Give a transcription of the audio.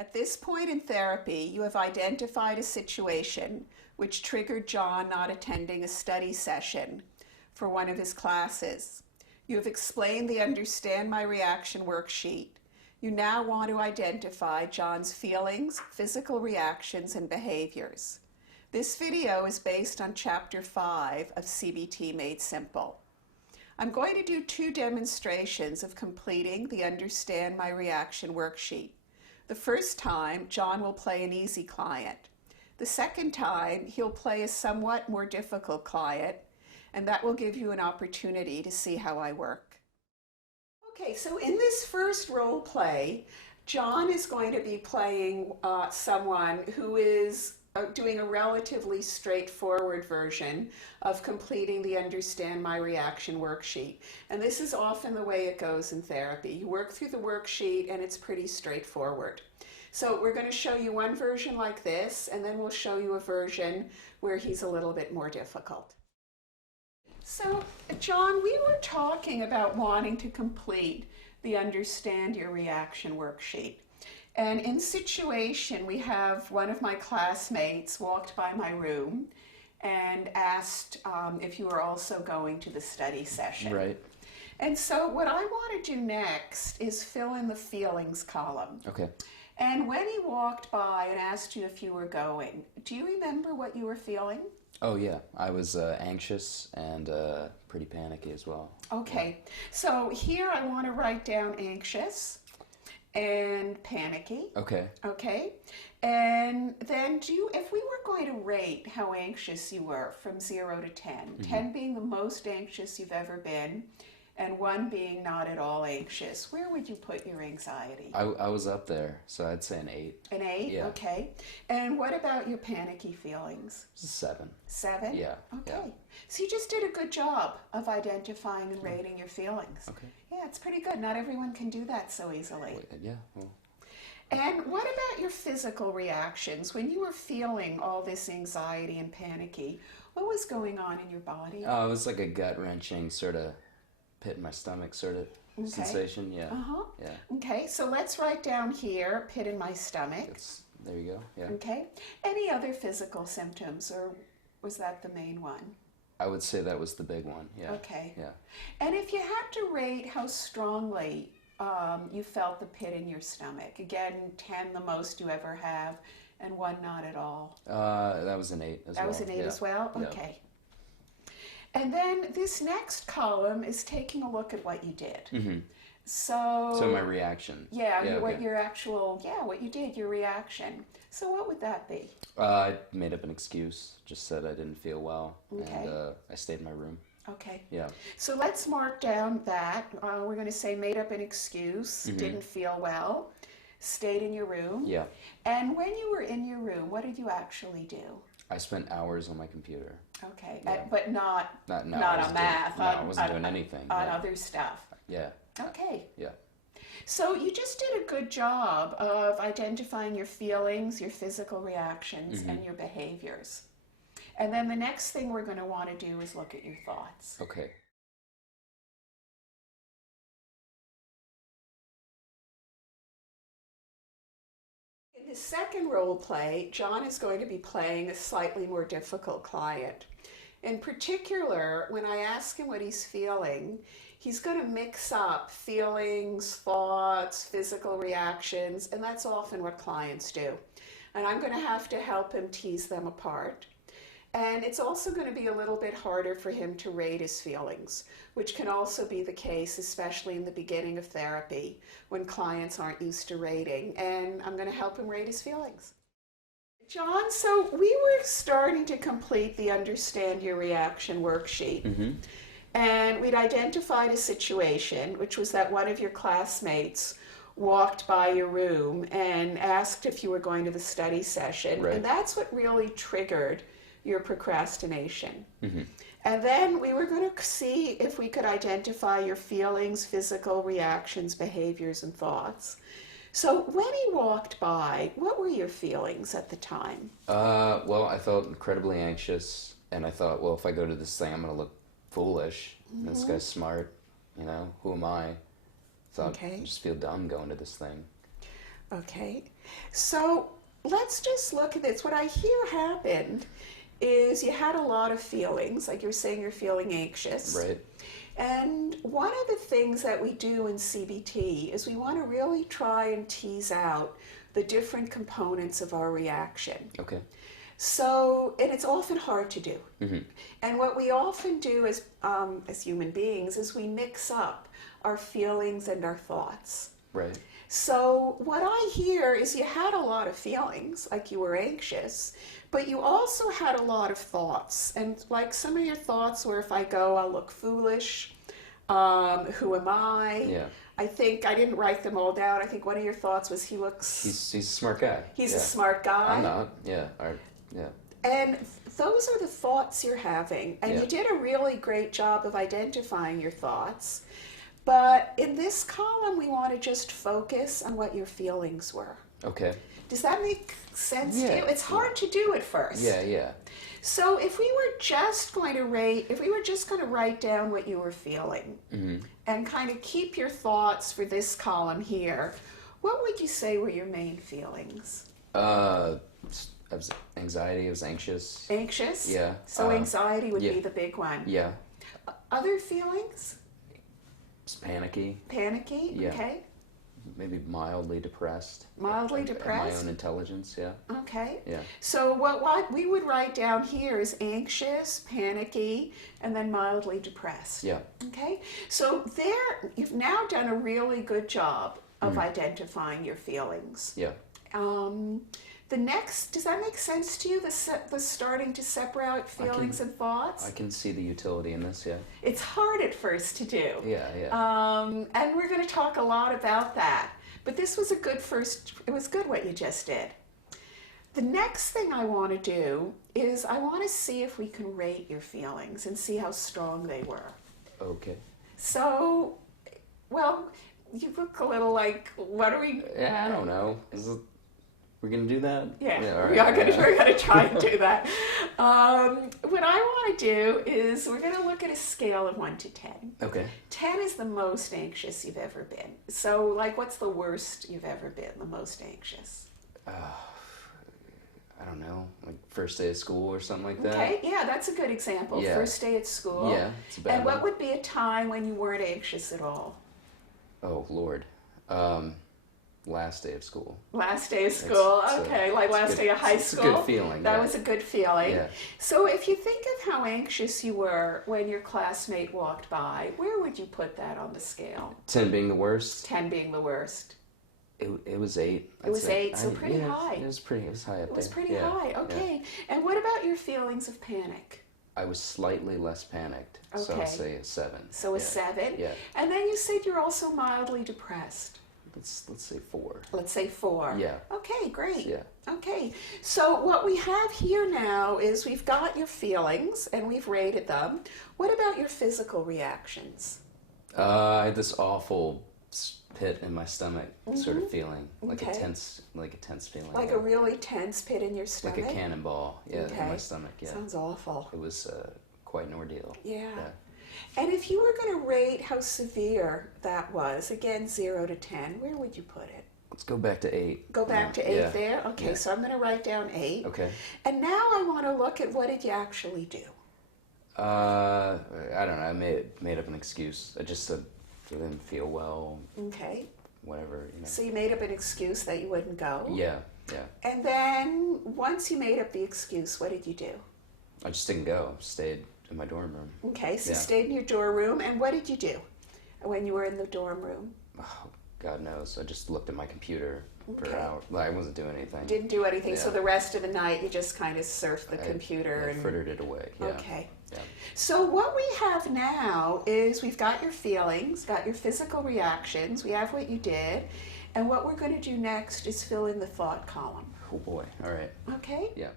At this point in therapy, you have identified a situation which triggered John not attending a study session for one of his classes. You have explained the Understand My Reaction worksheet. You now want to identify John's feelings, physical reactions, and behaviors. This video is based on Chapter 5 of CBT Made Simple. I'm going to do 2 demonstrations of completing the Understand My Reaction worksheet. The first time, John will play an easy client. The second time, he'll play a somewhat more difficult client, and that will give you an opportunity to see how I work. Okay, so in this first role play, John is going to be playing someone who is doing a relatively straightforward version of completing the Understand My Reaction worksheet. And this is often the way it goes in therapy. You work through the worksheet and it's pretty straightforward. So we're going to show you one version like this, and then we'll show you a version where he's a little bit more difficult. So, John, we were talking about wanting to complete the Understand Your Reaction worksheet. And in situation, we have one of my classmates walked by my room and asked if you were also going to the study session. Right. And so what I want to do next is fill in the feelings column. Okay. And when he walked by and asked you if you were going, do you remember what you were feeling? Oh yeah, I was anxious and pretty panicky as well. Okay, so here I want to write down anxious and panicky. Okay. Okay, and then if we were going to rate how anxious you were from 0 to 10, 10 being the most anxious you've ever been, and 1 being not at all anxious, where would you put your anxiety? I was up there, so I'd say an 8. An 8? Yeah. Okay. And what about your panicky feelings? It's a 7. 7? Yeah. Okay. Yeah. So you just did a good job of identifying and rating your feelings. Okay. Yeah, it's pretty good. Not everyone can do that so easily. Yeah. Well. And what about your physical reactions? When you were feeling all this anxiety and panicky, what was going on in your body? It was like a gut-wrenching sort of pit in my stomach sort of sensation. Yeah. Uh-huh. Yeah. Okay, so let's write down here, pit in my stomach. There you go. Yeah. Okay. Any other physical symptoms, or was that the main one? I would say that was the big one. Yeah. Okay. Yeah. And if you had to rate how strongly you felt the pit in your stomach, again, 10 the most you ever have, and 1 not at all. That was an 8 as well. That was an 8 as well? Yeah. Okay. And then this next column is taking a look at what you did. Mm-hmm. So my reaction. Yeah, okay. what you did, your reaction. So what would that be? I made up an excuse, just said I didn't feel well, Okay. and I stayed in my room. Okay. Yeah. So let's mark down that. We're going to say made up an excuse, didn't feel well, stayed in your room. Yeah. And when you were in your room, what did you actually do? I spent hours on my computer. Okay, Yeah. but not I on wasn't math. Doing, no, I wasn't doing anything. On Yeah. other stuff. Yeah. Okay. Yeah. So you just did a good job of identifying your feelings, your physical reactions, and your behaviors. And then the next thing we're going to want to do is look at your thoughts. Okay. In the second role play, John is going to be playing a slightly more difficult client. In particular, when I ask him what he's feeling, he's going to mix up feelings, thoughts, physical reactions, and that's often what clients do. And I'm going to have to help him tease them apart. And it's also going to be a little bit harder for him to rate his feelings, which can also be the case, especially in the beginning of therapy, when clients aren't used to rating. And I'm going to help him rate his feelings. John, so we were starting to complete the Understand Your Reaction worksheet. Mm-hmm. And we'd identified a situation, which was that one of your classmates walked by your room and asked if you were going to the study session. Right. And that's what really triggered your procrastination. Mm-hmm. And then we were going to see if we could identify your feelings, physical reactions, behaviors, and thoughts. So when he walked by, what were your feelings at the time? Well, I felt incredibly anxious, and I thought, well, if I go to this thing, I'm going to look foolish. This guy's smart, who am I? Thought, Okay. I just feel dumb going to this thing. Okay, so let's just look at this. What I hear happened is you had a lot of feelings, like you're saying you're feeling anxious. Right. And one of the things that we do in CBT is we want to really try and tease out the different components of our reaction. Okay. So, and it's often hard to do. Mm-hmm. And what we often do as human beings is we mix up our feelings and our thoughts. Right. So what I hear is you had a lot of feelings, like you were anxious, but you also had a lot of thoughts. And like some of your thoughts were, if I go, I'll look foolish. Who am I? Yeah. I think I didn't write them all down. I think one of your thoughts was He's a smart guy. he's Yeah. a smart guy. I'm not. Yeah. Yeah. And those are the thoughts you're having. And Yeah. you did a really great job of identifying your thoughts. But in this column, we want to just focus on what your feelings were. Okay. Does that make sense to Yeah. you? It's hard to do at first. Yeah. Yeah. So if we were just going to write down what you were feeling Mm-hmm. and kind of keep your thoughts for this column here, what would you say were your main feelings? I was anxiety. I was anxious. Anxious? Yeah. So anxiety would yeah. be the big one. Yeah. Other feelings? It's panicky. Panicky? Yeah. Okay. Maybe mildly depressed. Mildly At my depressed? own intelligence. Yeah. Okay. Yeah. So what we would write down here is anxious, panicky, and then mildly depressed. Yeah. Okay. So there, you've now done a really good job of identifying your feelings. Yeah. The next, does that make sense to you? The starting to separate feelings and thoughts? I can see the utility in this. Yeah. It's hard at first to do. Yeah. Yeah. And we're going to talk a lot about that. But this was a good first, it was good what you just did. The next thing I want to do is I want to see if we can rate your feelings and see how strong they were. Okay. So, well, you look a little like, what are we? Yeah. I don't know. We're gonna do that? Yeah, all right, we're gonna try and do that. What I want to do is we're gonna look at a scale of 1 to 10. Okay. 10 is the most anxious you've ever been. So, like, what's the worst you've ever been? The most anxious? I don't know, like first day of school or something like that. Okay, yeah, that's a good example. Yeah. First day at school. Yeah, it's a bad And what one. would be a time when you weren't anxious at all? Oh Lord. Last day of school. Last day of school, It's okay, like last good- day of high it's a school. good feeling, That yeah. was a good feeling. Yeah. So if you think of how anxious you were when your classmate walked by, where would you put that on the scale? 10 being the worst. 10 being the worst. It was 8. It was 8, so pretty high. It was high up there. It was pretty Yeah, high, yeah. okay. And what about your feelings of panic? I was slightly less panicked, so Okay. I'll say a 7. So a Yeah. 7? Yeah. And then you said you're also mildly depressed. Let's say 4. Let's say 4. Yeah. Okay, great. Yeah. Okay, so what we have here now is we've got your feelings and we've rated them. What about your physical reactions? I had this awful pit in my stomach sort of feeling, like Okay. a tense feeling. Like yeah. a really tense pit in your stomach? Like a cannonball, yeah, in Okay. my stomach. Yeah. Sounds awful. It was quite an ordeal. Yeah. Yeah. And if you were going to rate how severe that was, again, 0 to 10, where would you put it? Let's go back to 8. Go back to 8 Yeah. there? Okay, Yeah. so I'm going to write down 8. Okay. And now I want to look at what did you actually do? I don't know. I made up an excuse. I just said I didn't feel well. Okay, Whatever, so you made up an excuse that you wouldn't go. Yeah. Yeah. And then once you made up the excuse, what did you do? I just didn't go. Stayed in my dorm room. Okay, so you Yeah. stayed in your dorm room, and what did you do when you were in the dorm room? Oh, God knows. I just looked at my computer for Okay. hours. I wasn't doing anything. Didn't do anything, so Yeah. the rest of the night you just kind of surfed the computer I and... frittered it away. Yeah. Okay. Yeah. So what we have now is we've got your feelings, got your physical reactions, we have what you did, and what we're going to do next is fill in the thought column. Oh boy. All right. Okay? Yeah.